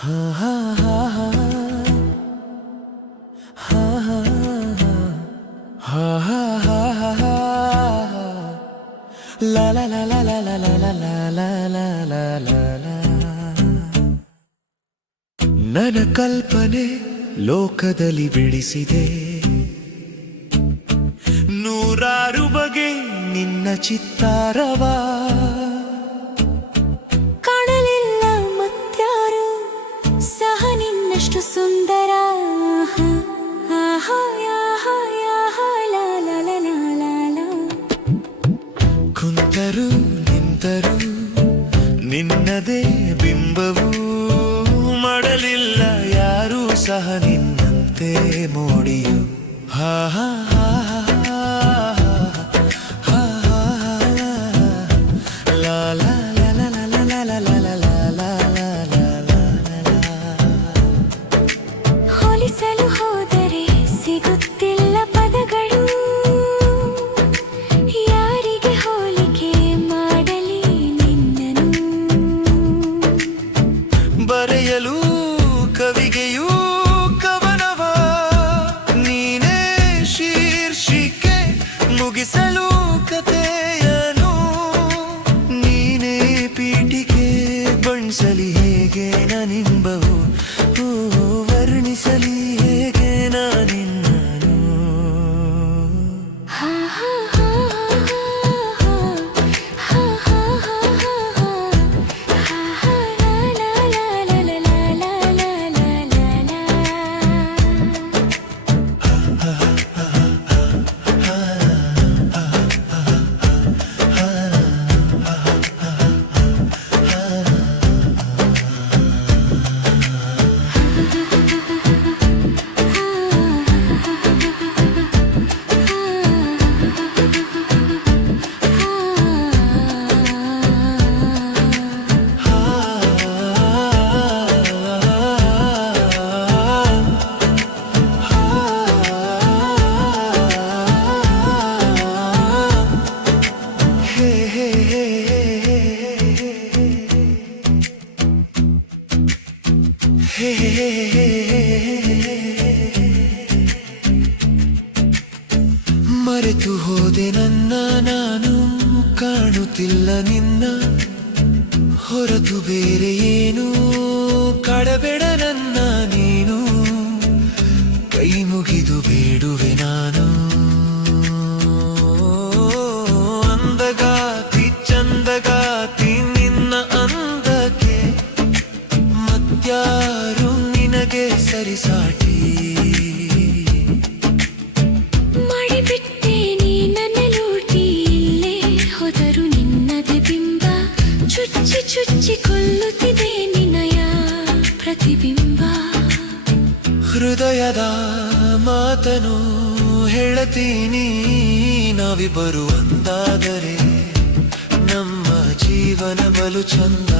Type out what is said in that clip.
ನನ್ನ ಕಲ್ಪನೆ ಲೋಕದಲ್ಲಿ ಬಿಡಿಸಿದೆ ನೂರಾರು ಬಗೆ ನಿನ್ನ ಚಿತ್ತಾರವಾ. ಎಷ್ಟು ಸುಂದರ. ಕುಂತರು ನಿಂತರು ನಿನ್ನದೇ ಬಿಂಬವೂ. ಮಾಡಲಿಲ್ಲ ಯಾರೂ ಸಹ ನಿನ್ನಂತೆ ಮೋಡಿಯು. ಹಾ ಹಾ. ಬರೆಯಲು ಕವಿಗೆಯೂ ಕವನವ. ನೀನೇ ಶೀರ್ಷಿಕೆ ಮುಗಿಸಲು ಕತೆಯನು ನೀನೇ ಪೀಠಿಗೆ ಬಣ್ಸಲಿ ಹೇಗೆ ನಾನಿಂಬವು. ವರ್ಣಿಸಲಿ her. ಮರೆತು ಹೋದೆ ನನ್ನ, ನಾನು ಕಾಣುತ್ತಿಲ್ಲ ನಿನ್ನ. ಹೊರತು ಬೇರೆ ಏನು ಕಡಬೇಡ ನನ್ನ, ನೀನು. ಕೈ ಮುಗಿದು ಬೇಡುವೆ ನಾನು. ಹೆಚ್ಚಿಕೊಳ್ಳುತ್ತಿದೆ ನಿನಯ ಪ್ರತಿಬಿಂಬ. ಹೃದಯದ ಮಾತನು ಹೇಳತೀನಿ ನಾವಿಬ್ಬರು ಒಂದಾದರೆ ನಮ್ಮ ಜೀವನ ಬಲು ಚಂದ.